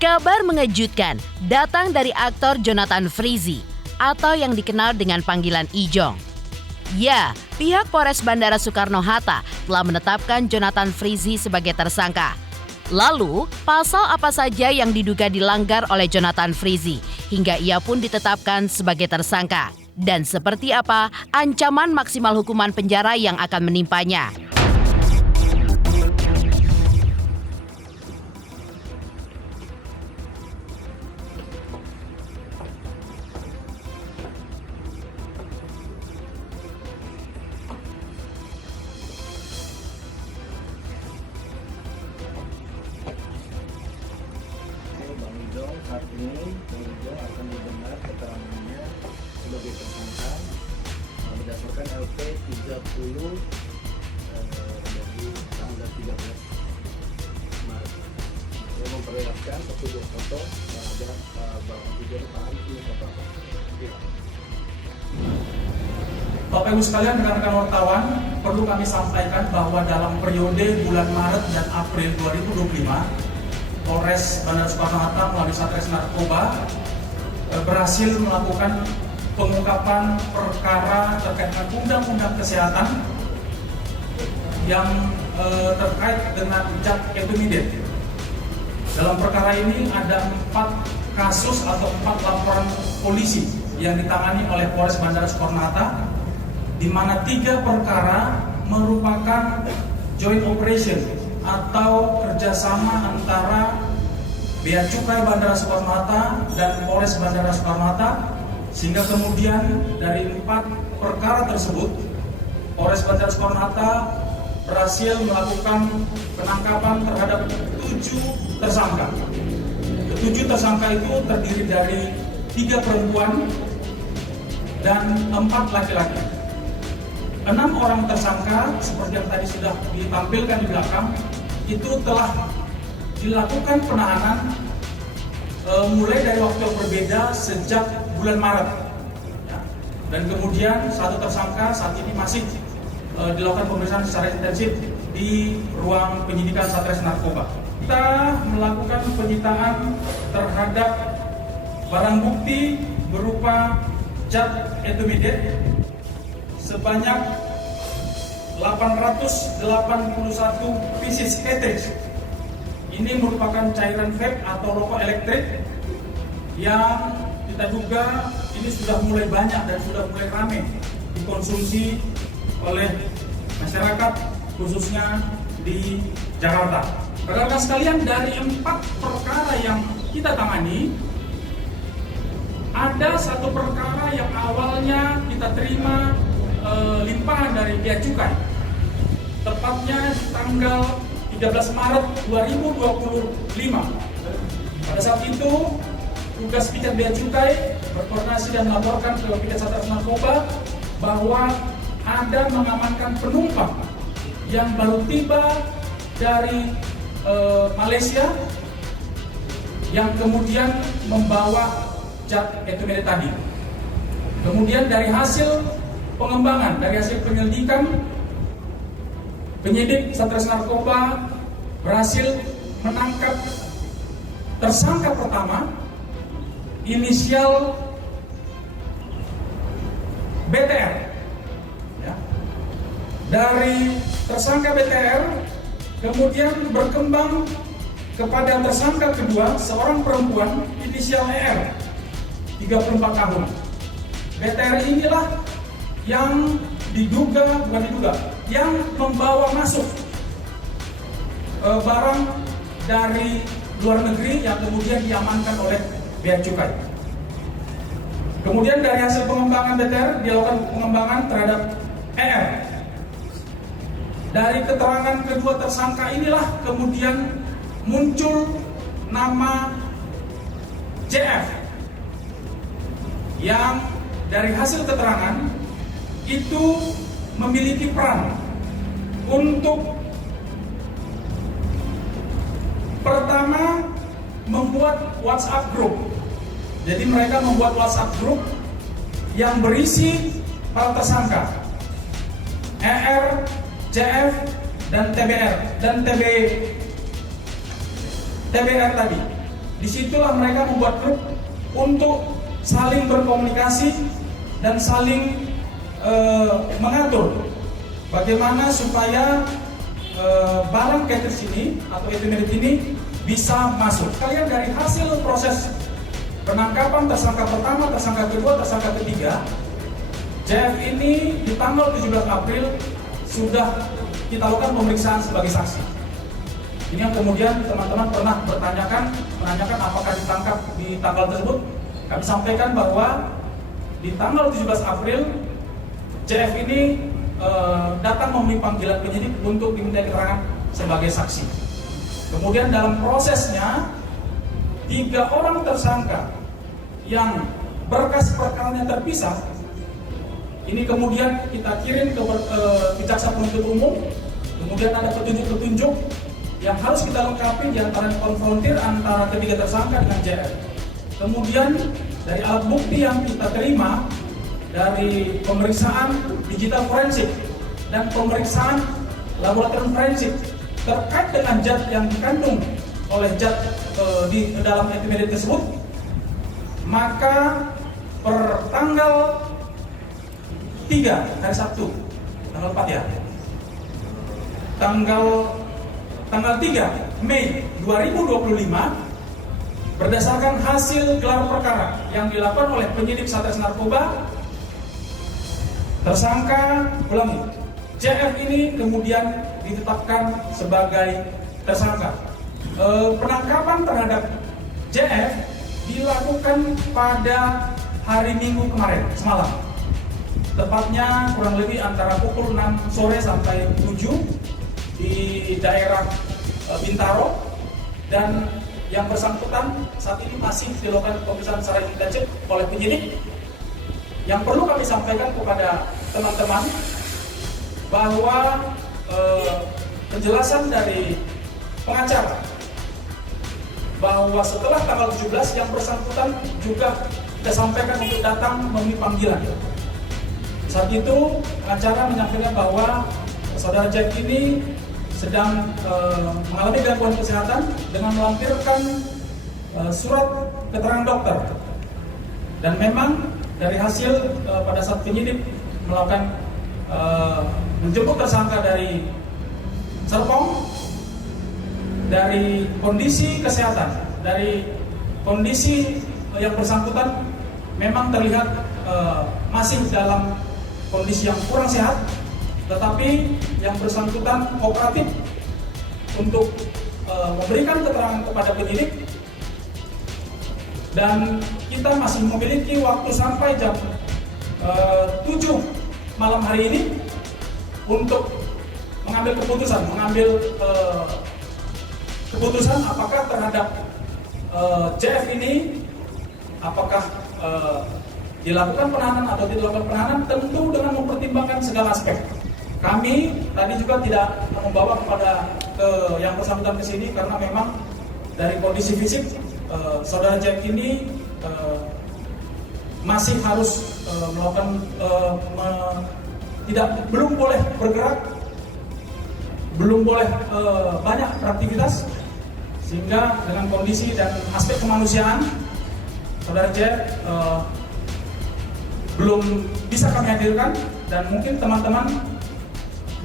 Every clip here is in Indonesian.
Kabar mengejutkan datang dari aktor Jonathan Frizzy atau yang dikenal dengan panggilan Ijong. Ya, pihak Polres Bandara Soekarno-Hatta telah menetapkan Jonathan Frizzy sebagai tersangka. Lalu, pasal apa saja yang diduga dilanggar oleh Jonathan Frizzy hingga ia pun ditetapkan sebagai tersangka? Dan seperti apa ancaman maksimal hukuman penjara yang akan menimpanya? Saat ini Bang Ijong akan didengar keterangannya sebagai tersangka berdasarkan LP 30 dari tanggal 13 Maret. Saya memperlihatkan satu buah foto terhadap Bang Ijong. Paham ini foto apa? Bapak Ibu sekalian, rekan-rekan wartawan, perlu kami sampaikan bahwa dalam periode bulan Maret dan April 2025, Polres Bandara Soekarno-Hatta melalui Satres Narkoba berhasil melakukan pengungkapan perkara terkait dengan undang-undang kesehatan yang terkait dengan zat etomidate. Dalam perkara ini ada 4 kasus atau 4 laporan polisi yang ditangani oleh Polres Bandara Soekarno-Hatta, di mana 3 perkara merupakan joint operation atau kerjasama antara Bea Cukai Bandara Soekarno-Hatta dan Polres Bandara Soekarno-Hatta, sehingga kemudian dari 4 perkara tersebut Polres Bandara Soekarno-Hatta berhasil melakukan penangkapan terhadap 7 tersangka. 7 tersangka itu terdiri dari 3 perempuan dan 4 laki-laki. 6 orang tersangka seperti yang tadi sudah ditampilkan di belakang itu telah dilakukan penahanan mulai dari waktu yang berbeda sejak bulan Maret. Dan kemudian 1 tersangka saat ini masih dilakukan pemeriksaan secara intensif di ruang penyidikan Satres Narkoba. Kita melakukan penyitaan terhadap barang bukti berupa zat etomidate sebanyak 881 pieces cartridge. Ini merupakan cairan vape atau rokok elektrik yang kita duga ini sudah mulai banyak dan sudah mulai ramai dikonsumsi oleh masyarakat, khususnya di Jakarta. Rekan-rekan sekalian, dari 4 perkara yang kita tangani, ada 1 perkara yang awalnya kita terima limpahan dari Bea Cukai, tepatnya tanggal 13 Maret 2025. Pada saat itu, tugas piket Bea Cukai berkoordinasi dan melaporkan ke piket Satres Narkoba bahwa ada mengamankan penumpang yang baru tiba dari Malaysia yang kemudian membawa zat etomidate tadi. Kemudian dari hasil pengembangan, dari hasil penyelidikan, penyidik Satres Narkoba berhasil menangkap tersangka pertama, inisial BTR. Ya. Dari tersangka BTR kemudian berkembang kepada tersangka kedua, seorang perempuan, inisial ER, 34 tahun. BTR inilah yang yang membawa masuk barang dari luar negeri yang kemudian diamankan oleh Bea Cukai. Kemudian dari hasil pengembangan BTR dilakukan pengembangan terhadap ER. Dari keterangan kedua tersangka inilah kemudian muncul nama JF yang dari hasil keterangan itu memiliki peran untuk pertama membuat WhatsApp group. Jadi mereka membuat WhatsApp group yang berisi para tersangka ER, JF, dan TBR dan TBR tadi. disitulah mereka membuat grup untuk saling berkomunikasi dan saling mengatur bagaimana supaya barang caters ini atau itinerary ini bisa masuk. Kalian dari hasil proses penangkapan tersangka pertama, tersangka kedua, tersangka ketiga, JF ini di tanggal 17 April sudah kita lakukan pemeriksaan sebagai saksi. Ini yang kemudian teman-teman pernah menanyakan apakah ditangkap di tanggal tersebut. Kami sampaikan bahwa di tanggal 17 April JF ini datang memenuhi panggilan penyidik untuk diminta keterangan sebagai saksi. Kemudian dalam prosesnya 3 orang tersangka yang berkas perkaranya terpisah ini kemudian kita kirim ke jaksa penuntut umum. Kemudian ada petunjuk-petunjuk yang harus kita lengkapi di antara konfrontir antara ketiga tersangka dengan JF. Kemudian dari alat bukti yang kita terima dari pemeriksaan digital forensik dan pemeriksaan laboratorium forensik terkait dengan zat yang dikandung oleh zat di dalam itinerary tersebut, maka per tanggal 3 hari Sabtu, tanggal 4 ya, tanggal 3 Mei 2025, berdasarkan hasil gelar perkara yang dilakukan oleh penyidik Satres Narkoba, tersangka JF ini kemudian ditetapkan sebagai tersangka. Penangkapan terhadap JF dilakukan pada hari Minggu kemarin, semalam. Tepatnya kurang lebih antara pukul 6 sore sampai 7 di daerah Bintaro, dan yang bersangkutan saat ini masih dilakukan pemeriksaan secara intensif oleh penyidik. Yang perlu kami sampaikan kepada teman-teman bahwa penjelasan dari pengacara bahwa setelah tanggal 17 yang bersangkutan juga kita sampaikan untuk datang memenuhi panggilan. Saat itu pengacara menyampaikan bahwa saudara Jack ini sedang mengalami gangguan kesehatan dengan melampirkan surat keterangan dokter. Dan memang dari hasil pada saat penyidik melakukan menjemput tersangka dari Serpong, dari kondisi kesehatan, dari kondisi yang bersangkutan memang terlihat masih dalam kondisi yang kurang sehat, tetapi yang bersangkutan kooperatif untuk memberikan keterangan kepada penyidik, dan kita masih memiliki waktu sampai jam 7 malam hari ini untuk mengambil keputusan apakah terhadap JF ini apakah dilakukan penahanan atau tidak dilakukan penahanan, tentu dengan mempertimbangkan segala aspek. Kami tadi juga tidak membawa kepada yang bersangkutan ke sini karena memang dari kondisi fisik saudara Jack ini masih harus melakukan belum boleh bergerak, belum boleh banyak beraktivitas, sehingga dengan kondisi dan aspek kemanusiaan saudara Jack belum bisa kami hadirkan. Dan mungkin teman-teman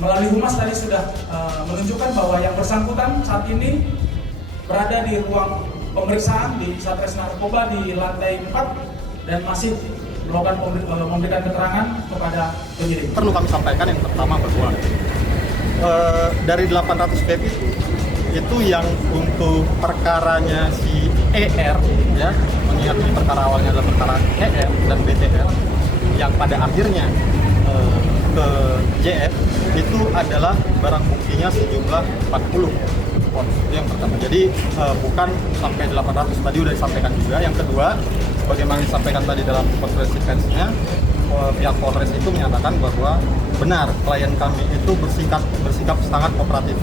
melalui humas tadi sudah menunjukkan bahwa yang bersangkutan saat ini berada di ruang pemeriksaan di Satres Narkoba di lantai 4 dan masih melakukan memberikan keterangan kepada penyidik. Perlu kami sampaikan yang pertama bahwa dari 800 VP itu yang untuk perkaranya si ER, ya, mengingat ini perkara awalnya adalah perkara ER dan BTR, yang pada akhirnya ke JF itu adalah barang buktinya sejumlah 40 pon. Itu yang pertama. Jadi bukan sampai 800, tadi sudah disampaikan juga. Yang kedua, bagaimana disampaikan tadi dalam konferensi persnya, pihak Polres itu menyatakan bahwa benar klien kami itu bersikap sangat kooperatif.